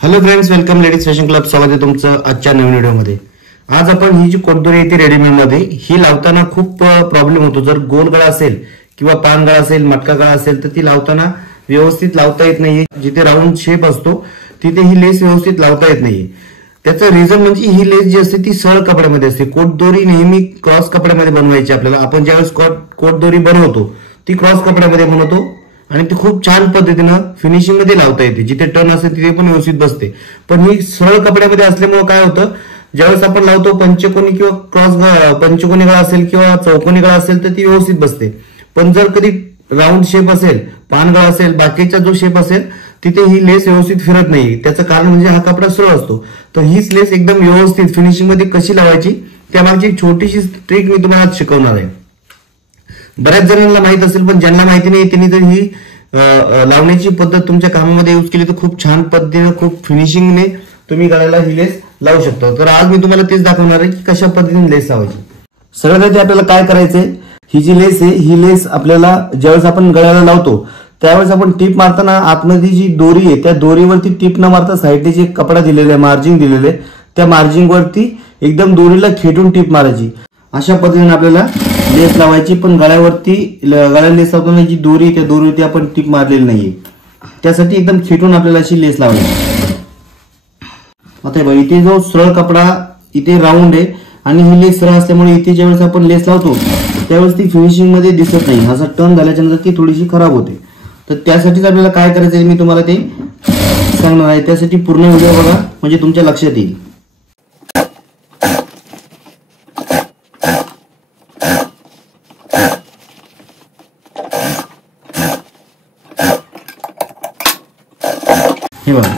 Hello friends, welcome ladies fashion club. स्वागत आहे तुमचं आजच्या नवीन व्हिडिओमध्ये. आज आपण ही जी कोटदोरी येते रेडीमेड मध्ये, ही लावताना खूप प्रॉब्लेम होतो. जर गोल गळा असेल किंवा पान गळा असेल, मटका गळा असेल तर ती लावताना व्यवस्थित लावता येत नाहीये. जिथे राऊंड शेप असतो तिथे ही लेस व्यवस्थित लावता येत नाहीये. त्याचं रिझन म्हणजे ही लेस जी असते ती सरळ कपड्यामध्ये असते. कोटदोरी नेहमी क्रॉस कपड्यामध्ये बनवायची आपल्याला. आपण ज्यावेळेस कोटदोरी बनवतो ती क्रॉस कपड्यामध्ये बनवतो आणि ती खूप छान पद्धतीनं फिनिशिंग मध्ये लावता येते. जिथे टर्न असते तिथे पण व्यवस्थित बसते. पण ही सरळ कपड्यामध्ये असल्यामुळे काय होतं, ज्यावेळेस आपण लावतो पंचकोनी किंवा पंचकोनी गळा असेल किंवा चौकोनी गळा असेल तर ती व्यवस्थित बसते. पण जर कधी राऊंड शेप असेल, पान गळा असेल, बाकीचा जो शेप असेल तिथे ही लेस व्यवस्थित फिरत नाही. त्याचं कारण म्हणजे हा कपडा सरळ असतो. तर हीच लेस एकदम व्यवस्थित फिनिशिंग मध्ये कशी लावायची त्यामागची छोटीशी ट्रिक मी तुम्हाला आज शिकवणार आहे. बऱ्याच जणांना माहित असेल, पण ज्यांना माहिती नाही त्यांनी जर ही लावण्याची पद्धत तुमच्या कामामध्ये यूज केली तर खूप छान पद्धतीने, खूप फिनिशिंगने तुम्ही गळ्याला ही लेस लावू शकता. तर आज मी तुम्हाला तेच दाखवणार आहे की कशा पद्धतीने लेस लावायची. सगळ्यात आधी आपल्याला काय करायचंय, ही जी लेस आहे ही लेस आपल्याला ज्यावेळेस आपण गळ्याला लावतो त्यावेळेस आपण टीप मारताना आतमध्ये जी दोरी आहे त्या दोरीवरती टीप न मारता साईडने जे कपडा दिलेला आहे, मार्जिंग दिलेले, त्या मार्जिंग वरती एकदम दोरीला खेटून टीप मारायची. अशा पद्धतीने आपल्याला लेस लावायची. पण गळ्याला लेस लावताना जी दोरी त्या दोरीवरती आपण टीप मारलेली नाहीये, त्यासाठी एकदम खेटून आपल्याला अशी लेस लावायची. आता बघा, इथे जो सरळ कपडा इथे राऊंड आहे आणि ही लेस सरळ असल्यामुळे इथे ज्यावेळेस आपण लेस लावतो त्यावेळेस ती फिनिशिंग मध्ये दिसत नाही. असा टर्न झाल्याच्या नंतर ती थोडीशी खराब होते. तर त्यासाठीच आपल्याला काय करायचं मी तुम्हाला ते सांगणार आहे. त्यासाठी पूर्ण व्हिडिओ बघा म्हणजे तुमच्या लक्षात येईल. हे बघा,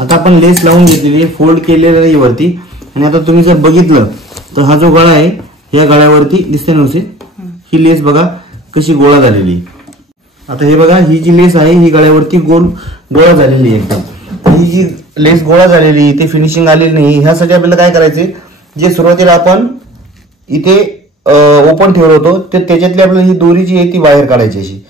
आता आपण लेस लावून घेतलेली, फोल्ड केलेलं आहे वरती. आणि आता तुम्ही जर बघितलं तर हा जो गळा आहे या गळ्यावरती दिसते नव्हते, ही लेस बघा कशी गोळा झालेली. आता हे बघा, ही जी लेस आहे ही गळ्यावरती गोळा झालेली आहे एकदम. ही जी लेस गोळा झालेली, इथे फिनिशिंग आलेली नाही. ह्यासाठी आपल्याला काय करायचे, जे सुरुवातीला आपण इथे ओपन ठेवलं होतं तर त्याच्यातली आपल्याला ही दोरी जी आहे ती बाहेर काढायची अशी.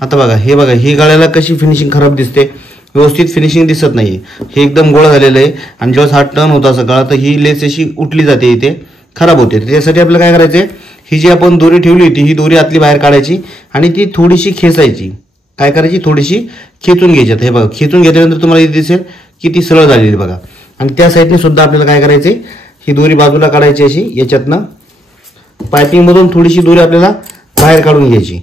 आता बघा, हे बघा, ही गळ्याला कशी फिनिशिंग खराब दिसते, व्यवस्थित फिनिशिंग दिसत नाहीये. हे एकदम गोळा झालेलं आहे आणि जेव्हा हा टर्न होता असं गळा तर ही लेस अशी उठली जाते, इथे खराब होते. त्यासाठी आपल्याला काय करायचंय, ही जी आपण दोरी ठेवली होती ही दोरी आतली बाहेर काढायची आणि ती थोडीशी खेचायची. काय करायची, थोडीशी खेचून घ्यायची. हे बघा, खेचून घेतल्यानंतर तुम्हाला इथे दिसेल की ती सरळ झालेली बघा. आणि त्या साईडने सुद्धा आपल्याला काय करायचंय, ही दोरी बाजूला काढायची अशी, याच्यातनं पायपिंग मधून थोडीशी दोरी आपल्याला बाहेर काढून घ्यायची.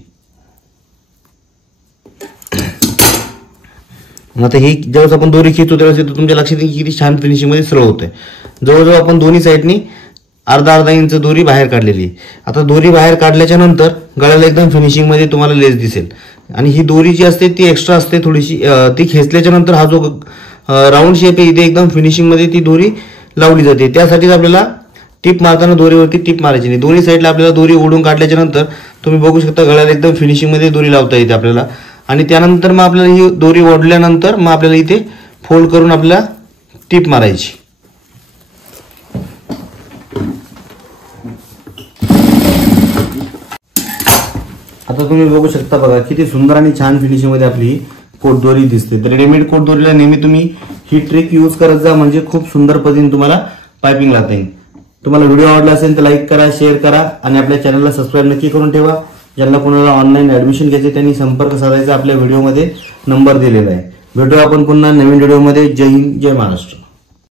आता ही ज्यावेळेस आपण दोरी खेचतो त्यावेळेस तुमच्या लक्षात येईल किती छान फिनिशिंग मध्ये सरळ होते. जवळजवळ आपण दोन्ही साईडनी अर्धा इंच दोरी बाहेर काढलेली. आता दोरी बाहेर काढल्याच्या नंतर गळ्याला एकदम फिनिशिंग मध्ये तुम्हाला लेस दिसेल. आणि ही दोरी जी असते ती एक्स्ट्रा असते थोडीशी, ती खेचल्याच्या नंतर हा जो राऊंड शेप आहे इथे एकदम फिनिशिंग मध्ये ती दोरी लावली जाते. त्यासाठीच आपल्याला टीप मारताना दोरीवरती टीप मारायची नाही. दोन्ही साईडला आपल्याला दोरी ओढून काढल्याच्या नंतर तुम्ही बघू शकता गळ्याला एकदम फिनिशिंग मध्ये दोरी लावता येते आपल्याला. आणि त्यानंतर मग आपल्याला ही दोरी ओढल्यानंतर मग आपल्याला इथे फोल्ड करून आपल्याला टीप मारायची. आता तुम्ही बघू शकता बघा किती सुंदर आणि छान फिनिशिंग मध्ये आपली कोटदोरी दिसते. तर रेडीमेड कोटदोरीला नेहमी तुम्ही ही ट्रिक यूज करत जा, म्हणजे खूप सुंदर पद्धतीने तुम्हाला पायपिंग लावता येईल. तुम्हाला व्हिडिओ आवडला असेल तर लाईक करा, शेअर करा आणि आपल्या चॅनलला सबस्क्राईब नक्की करून ठेवा. ज्यांना कोणाला ऑनलाईन ऍडमिशन घ्यायचे त्यांनी संपर्क साधायचा, आपल्या व्हिडिओमध्ये नंबर दिलेला आहे. भेटू आपण पुन्हा नवीन व्हिडिओमध्ये. जय हिंद, जय महाराष्ट्र.